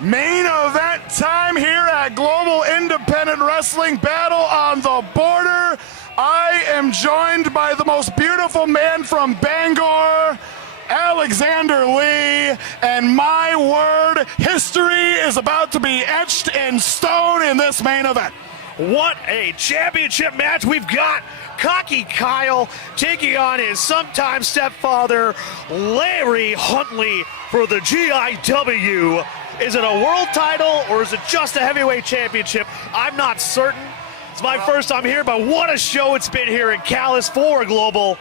Main event time here at Global Independent Wrestling, Battle on the Border. I am joined by the most beautiful man from Bangor, Alexander Lee, and my word, history is about to be etched in stone in this main event. What a championship match we've got. Cocky Kyle taking on his sometime stepfather, Larry Huntley, for the GIW. Is it a world title or is it just a heavyweight championship? I'm not certain. It's my first time here, but what a show it's been here in Calais for Global.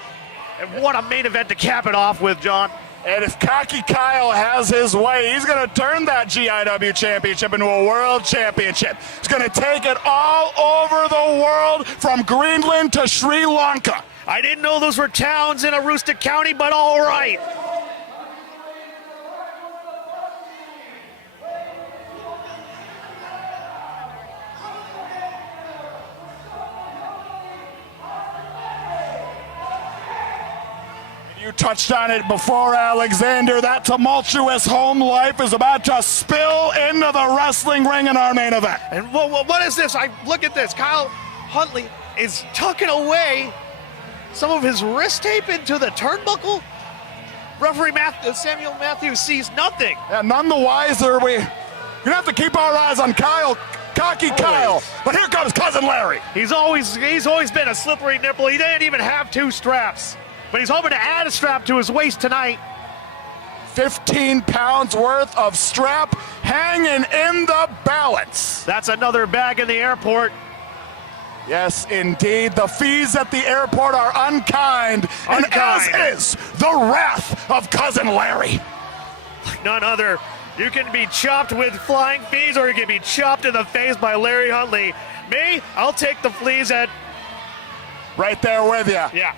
And what a main event to cap it off with, John. And if Cocky Kyle has his way, he's going to turn that GIW championship into a world championship. He's going to take it all over the world from Greenland to Sri Lanka. I didn't know those were towns in Aroostook County, but all right. You touched on it before, Alexander. That tumultuous home life is about to spill into the wrestling ring in our main event. And what is this? Look at this. Kyle Huntley is tucking away some of his wrist tape into the turnbuckle. Referee Samuel Matthews sees nothing. And none the wiser. We're going to have to keep our eyes on Cocky Kyle. But here comes Cousin Larry. He's always been a slippery nipple. He didn't even have two straps. But he's hoping to add a strap to his waist tonight. 15 pounds worth of strap hanging in the balance. That's another bag in the airport. Yes, indeed. The fees at the airport are unkind. And as is the wrath of Cousin Larry. Like none other. You can be chopped with flying fees or you can be chopped in the face by Larry Huntley. Me, I'll take the fleas at... Right there with you. Yeah.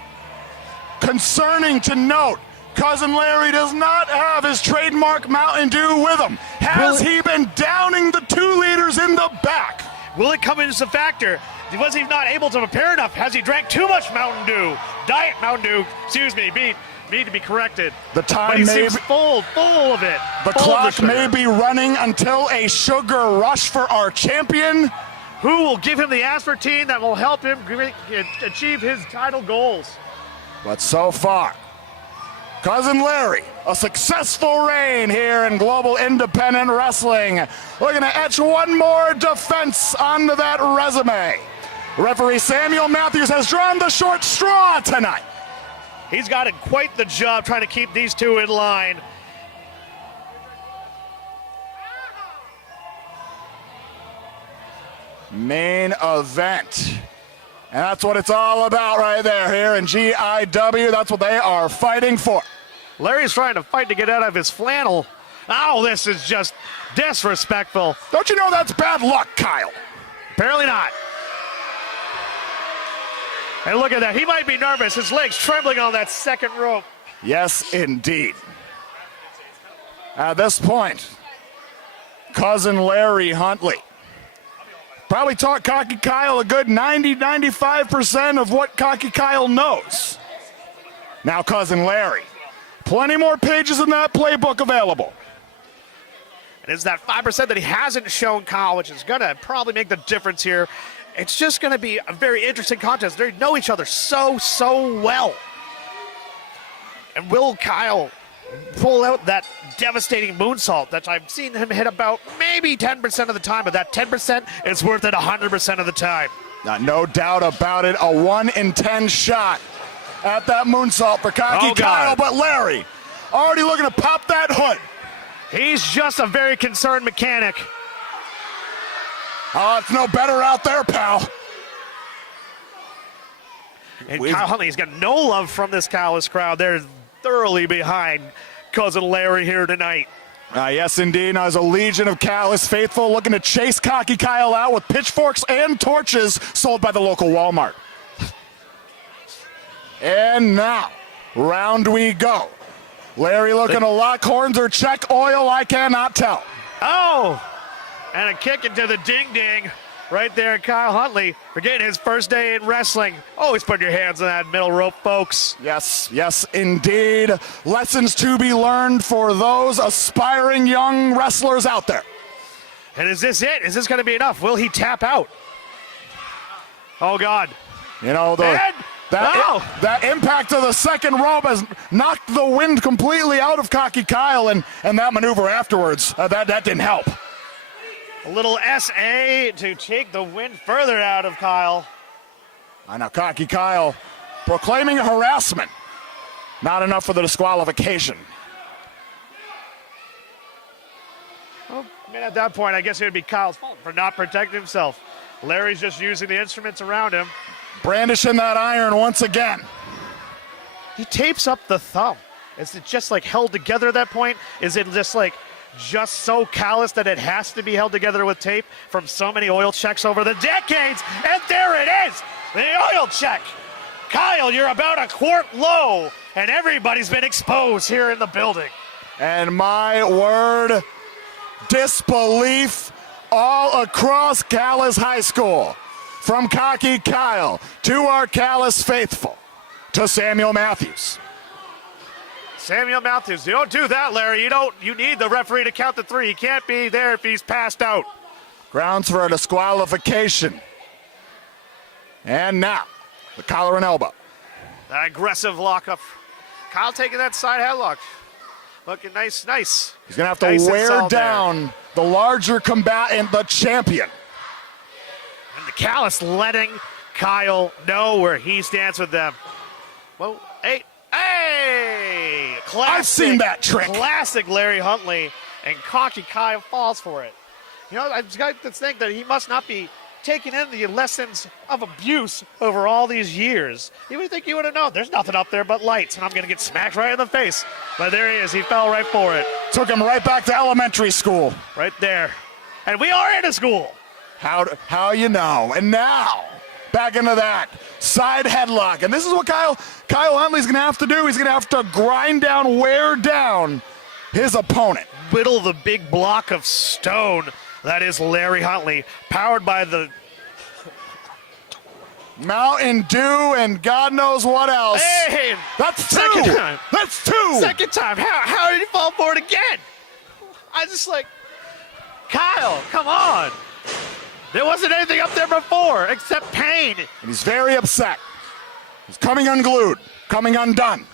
Concerning to note, Cousin Larry does not have his trademark Mountain Dew with him. Has he been downing the 2 liters in the back? Will it come into the factor? Was he not able to prepare enough? Has he drank too much Mountain Dew? Diet Mountain Dew, excuse me, need to be corrected. The time but he may seems full of it. The clock may be running until a sugar rush for our champion. Who will give him the aspartame that will help him achieve his title goals? But so far, Cousin Larry, a successful reign here in Global Independent Wrestling. Looking to etch one more defense onto that resume. Referee Samuel Matthews has drawn the short straw tonight. He's got quite the job trying to keep these two in line. Main event. And that's what it's all about right there here in GIW. That's what they are fighting for. Larry's trying to fight to get out of his flannel. Oh, this is just disrespectful. Don't you know that's bad luck, Kyle? Apparently not. And look at that. He might be nervous. His legs trembling on that second rope. Yes, indeed. At this point, Cousin Larry Huntley probably taught Cocky Kyle a good 90-95% of what Cocky Kyle knows. Now Cousin Larry, plenty more pages in that playbook available. And it's that 5% that he hasn't shown Kyle, which is going to probably make the difference here. It's just going to be a very interesting contest. They know each other so well. And will Kyle pull out that devastating moonsault that I've seen him hit about maybe 10% of the time, but that 10% is worth it 100% of the time. No doubt about it. A 1 in 10 shot at that moonsault for Cocky Kyle, but Larry already looking to pop that hood. He's just a very concerned mechanic. Oh, it's no better out there, pal. And Kyle Huntley's got no love from this Calais crowd. They're thoroughly behind Cousin Larry here tonight. Yes, indeed. Now, there's a legion of Calais faithful looking to chase Cocky Kyle out with pitchforks and torches sold by the local Walmart. And now, round we go. Larry looking to lock horns or check oil, I cannot tell. Oh, and a kick into the ding-ding right there. Kyle Huntley for getting his first day in wrestling. Always put your hands on that middle rope, folks. Yes, yes, indeed. Lessons to be learned for those aspiring young wrestlers out there. And is this it? Is this going to be enough? Will he tap out? Oh, God. You know, that impact of the second rope has knocked the wind completely out of Cocky Kyle, and that maneuver afterwards, that didn't help. A little SA to take the wind further out of Kyle. I know Cocky Kyle proclaiming harassment. Not enough for the disqualification. Well, I mean, at that point, I guess it would be Kyle's fault for not protecting himself. Larry's just using the instruments around him. Brandishing that iron once again. He tapes up the thumb. Is it just like held together at that point? Is it just so callous that it has to be held together with tape from so many oil checks over the decades? And there it is, the oil check. Kyle, you're about a quart low, and everybody's been exposed here in the building. And my word, disbelief all across Calais High School. From Cocky Kyle to our Calais faithful, to Samuel Matthews. Samuel Matthews, you don't do that, Larry. You need the referee to count the three. He can't be there if he's passed out. Grounds for a disqualification. And now, the collar and elbow. That aggressive lockup. Kyle taking that side headlock. Looking nice. He's going to have to wear down the larger combatant, the champion. And the Calais letting Kyle know where he stands with them. Whoa, hey! Classic, I've seen that trick. Classic Larry Huntley, and Cocky Kyle falls for it. You know, I've got to think that he must not be taking in the lessons of abuse over all these years. You would think he would have known. There's nothing up there but lights, and I'm going to get smacked right in the face. But there he is. He fell right for it. Took him right back to elementary school. Right there. And we are in a school. How you know? And now, back into that side headlock. And this is what Kyle Huntley's going to have to do. He's going to have to grind down, wear down his opponent. Whittle the big block of stone that is Larry Huntley, powered by the Mountain Dew and God knows what else. Hey, that's two. Second time. That's two. Second time. How did he fall for it again? I just Kyle, come on. There wasn't anything up there before except pain. And he's very upset. He's coming unglued, coming undone.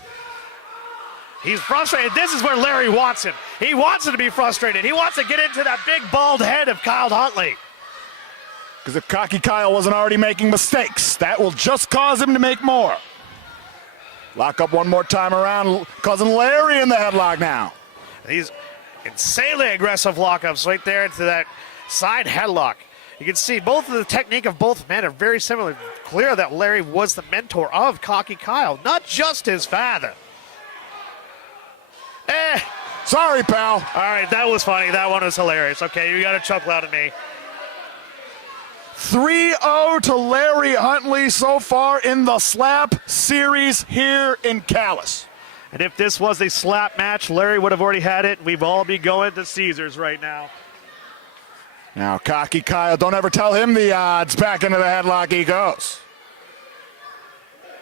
He's frustrated. This is where Larry wants him. He wants him to be frustrated. He wants to get into that big bald head of Kyle Huntley. Because if Cocky Kyle wasn't already making mistakes, that will just cause him to make more. Lock up one more time around, causing Larry in the headlock now. These insanely aggressive lockups right there into that side headlock. You can see both of the technique of both men are very similar. Clear that Larry was the mentor of Cocky Kyle, not just his father. Sorry, pal. All right, that was funny. That one was hilarious. Okay, you got to chuckle out at me. 3-0 to Larry Huntley so far in the slap series here in Calais. And if this was a slap match, Larry would have already had it. We'd all be going to Caesars right now. Now, Cocky Kyle, don't ever tell him the odds. Back into the headlock he goes.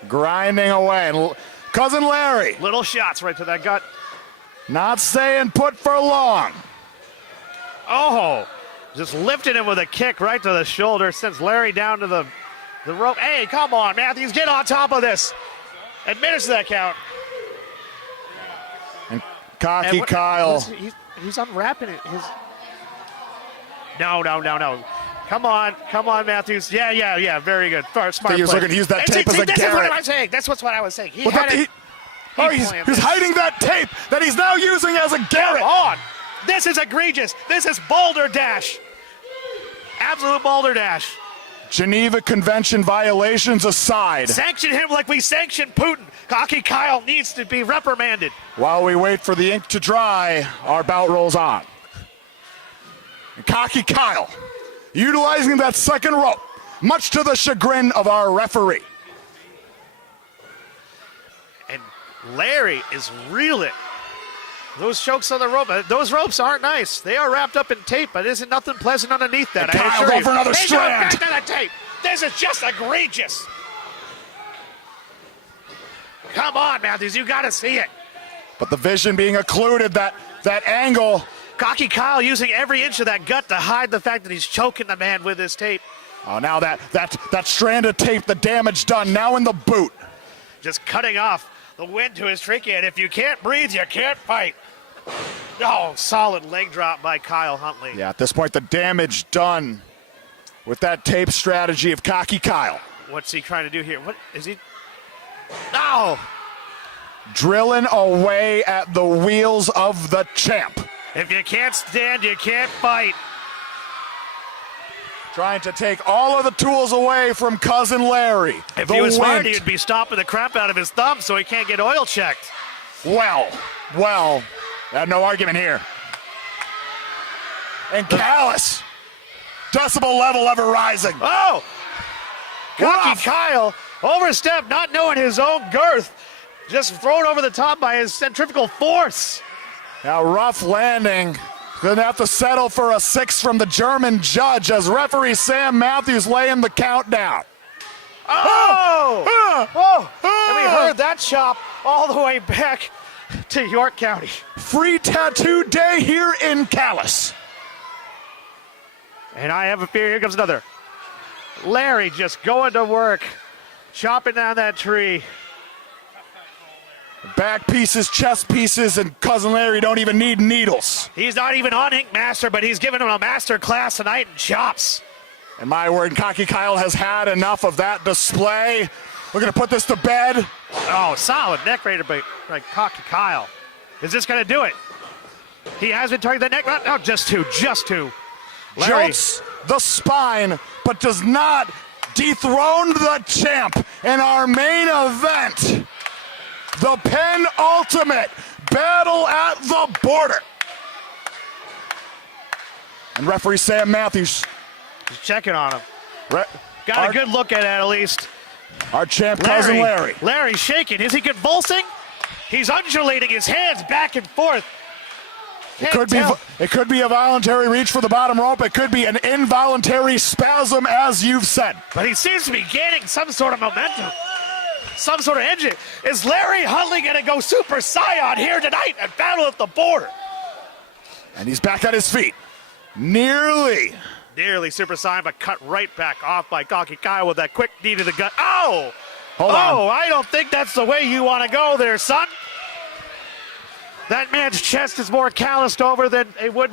Grinding away. And cousin Larry. Little shots right to that gut. Not saying put for long. Oh, just lifted him with a kick right to the shoulder, sends Larry down to the rope. Hey, come on, Matthews, get on top of this. Administer that count. And Cocky Kyle. He's unwrapping it. No. Come on, Matthews. Yeah, very good. Smart play. He was looking to use that tape as a This garret. is what I'm saying. That's what I was saying. He's hiding that tape that he's now using as a garret. Come on. This is egregious. This is balderdash. Absolute balderdash. Geneva Convention violations aside. Sanction him like we sanctioned Putin. Cocky Kyle needs to be reprimanded. While we wait for the ink to dry, our bout rolls on. And Cocky Kyle, utilizing that second rope, much to the chagrin of our referee. And Larry is reeling. Those chokes on the rope, those ropes aren't nice. They are wrapped up in tape, but isn't nothing pleasant underneath that. And Kyle go for another strand. Back to the tape. This is just egregious. Come on, Matthews, you got to see it. But the vision being occluded, that angle Cocky Kyle using every inch of that gut to hide the fact that he's choking the man with his tape. Oh, now that strand of tape, the damage done, now in the boot. Just cutting off the wind to his trachea, and if you can't breathe, you can't fight. Oh, solid leg drop by Kyle Huntley. Yeah, at this point, the damage done with that tape strategy of Cocky Kyle. What's he trying to do here? What is he? No! Drilling away at the wheels of the champ. If you can't stand, you can't fight. Trying to take all of the tools away from Cousin Larry. If he was smart, he'd be stomping the crap out of his thumb so he can't get oil checked. Well, no argument here. And Calais, decibel level ever rising. Oh! Cocky Rough. Kyle overstepped, not knowing his own girth. Just thrown over the top by his centrifugal force. Now rough landing. Gonna have to settle for a 6 from the German judge as referee Sam Matthews laying the countdown. Oh! And we heard that chop all the way back to York County. Free tattoo day here in Calais. And I have a fear, here comes another. Larry just going to work, chopping down that tree. Back pieces, chest pieces, and Cousin Larry don't even need needles. He's not even on Ink Master, but he's giving him a master class tonight in chops. And my word, Cocky Kyle has had enough of that display. We're gonna put this to bed. Oh, solid neck raider by Cocky Kyle. Is this gonna do it? He has been targeting the neck. No, just two. Larry. Jolts the spine, but does not dethrone the champ in our main event. The penultimate battle at the border. And referee Sam Matthews. Just checking on him. Got a good look at least. Our champ, Cousin Larry. Larry's shaking. Is he convulsing? He's undulating his hands back and forth. It could be a voluntary reach for the bottom rope. It could be an involuntary spasm, as you've said. But he seems to be gaining some sort of momentum, some sort of engine. Is Larry Huntley going to go Super Saiyan here tonight and battle at the border? And he's back at his feet. Nearly Super Saiyan, but cut right back off by Cocky Kyle with that quick knee to the gut. Oh! Hold on. I don't think that's the way you want to go there, son. That man's chest is more calloused over than it would.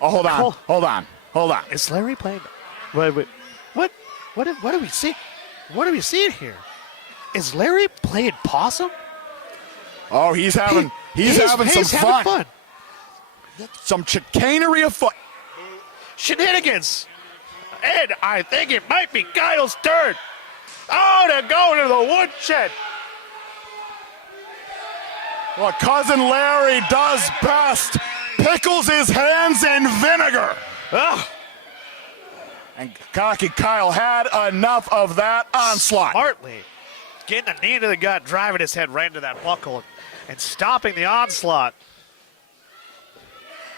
Oh, hold on. Is Larry playing? Wait. What do we see? What are we seeing here? Is Larry playing possum? Oh, he's having some fun. Some chicanery afoot. Shenanigans. And I think it might be Kyle's turn. Oh, to go to the woodshed. What Cousin Larry does best, pickles his hands in vinegar. Oh. And Cocky Kyle had enough of that onslaught. Smartly getting a knee to the gut, driving his head right into that buckle and stopping the onslaught.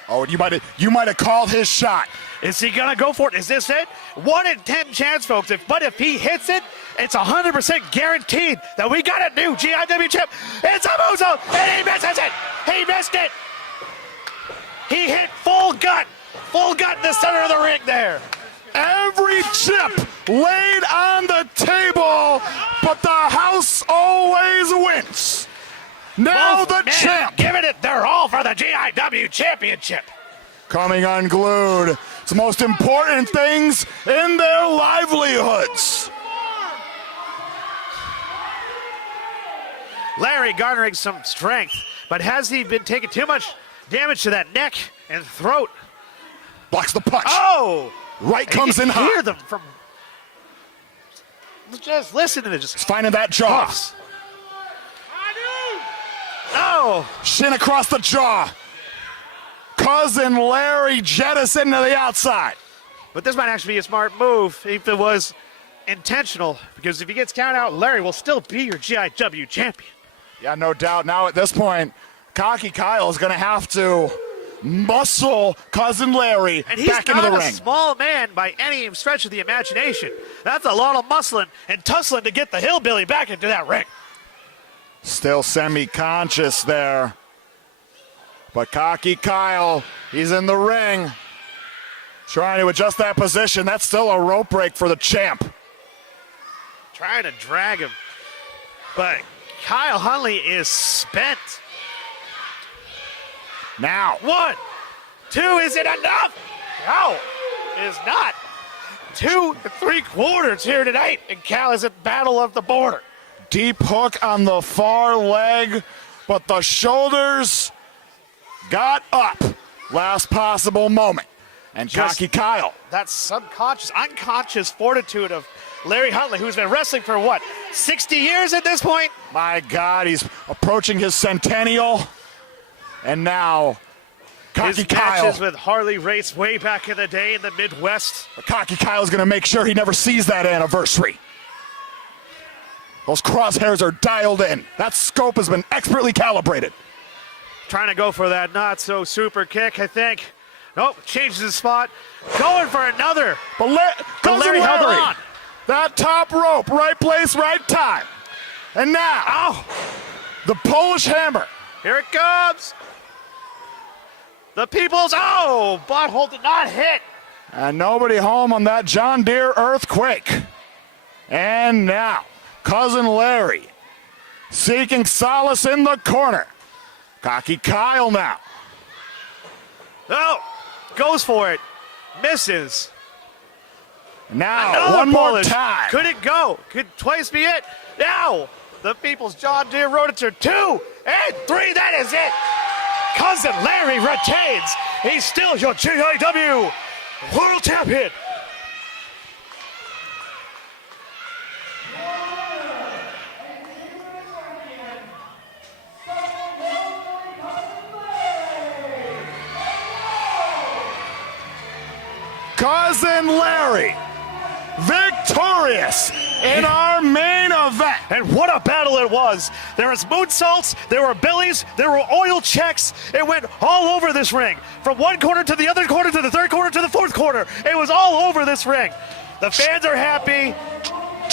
Oh, you might have called his shot. Is he gonna go for it? Is this it? 1 in 10 chance, folks. But if he hits it, it's 100% guaranteed that we got a new GIW chip. It's a Muzo, and he misses it. He missed it. He hit full gut in the center of the ring there. Every chip laid on the table, but the house always wins. Now the champ giving it their all for the GIW championship. Coming unglued. It's the most important things in their livelihoods. Larry garnering some strength, but has he been taking too much damage to that neck and throat? Blocks the punch. Oh! Right comes in hot. Hear them from. Just listen to this. He's finding that jaw. Puffs. Oh! Shin across the jaw. Cousin Larry jettison to the outside. But this might actually be a smart move if it was intentional, because if he gets counted out, Larry will still be your GIW champion. Yeah, no doubt. Now at this point, Cocky Kyle is going to have to muscle Cousin Larry and back into the ring. He's not a small man by any stretch of the imagination. That's a lot of muscling and tussling to get the Hillbilly back into that ring. Still semi-conscious there. But Cocky Kyle, he's in the ring, trying to adjust that position. That's still a rope break for the champ. Trying to drag him. But Kyle Huntley is spent. Now. 1, 2, is it enough? No, it is not. 2 3/4 here tonight in Calais at Battle of the Border. Deep hook on the far leg, but the shoulders got up. Last possible moment. And Cocky Kyle. That unconscious fortitude of Larry Huntley, who's been wrestling for what, 60 years at this point? My God, he's approaching his centennial. And now, Cocky His Kyle. matches with Harley Race way back in the day in the Midwest. But Cocky Kyle's going to make sure he never sees that anniversary. Those crosshairs are dialed in. That scope has been expertly calibrated. Trying to go for that not so super kick, I think. Nope, changes his spot. Going for another. But Larry held on. That top rope, right place, right time. And now, the Polish hammer. Here it comes. The people's, butthole did not hit. And nobody home on that John Deere earthquake. And now, Cousin Larry seeking solace in the corner. Cocky Kyle now. Goes for it. Misses. Now, Another one more Polish. time. Could it go? Could twice be it? Now, the people's John Deere Roadster 2 and 3. That is it. Cousin Larry retains. He's still your GIW World Champion. Cousin Larry, victorious in our main event. And what a battle it was. There was moonsaults, there were billies, there were oil checks. It went all over this ring. From one corner to the other corner to the third corner to the fourth corner. It was all over this ring. The fans are happy.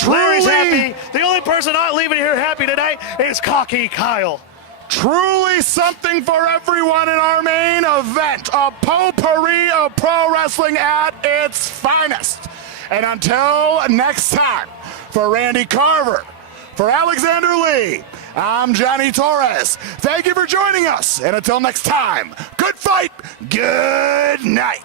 Larry's happy. The only person not leaving here happy tonight is Cocky Kyle. Truly something for everyone in our main event. A potpourri of pro wrestling at its finest. And until next time, for Randy Carver, for Alexander Lee, I'm Johnny Torres. Thank you for joining us. And until next time, good fight, good night.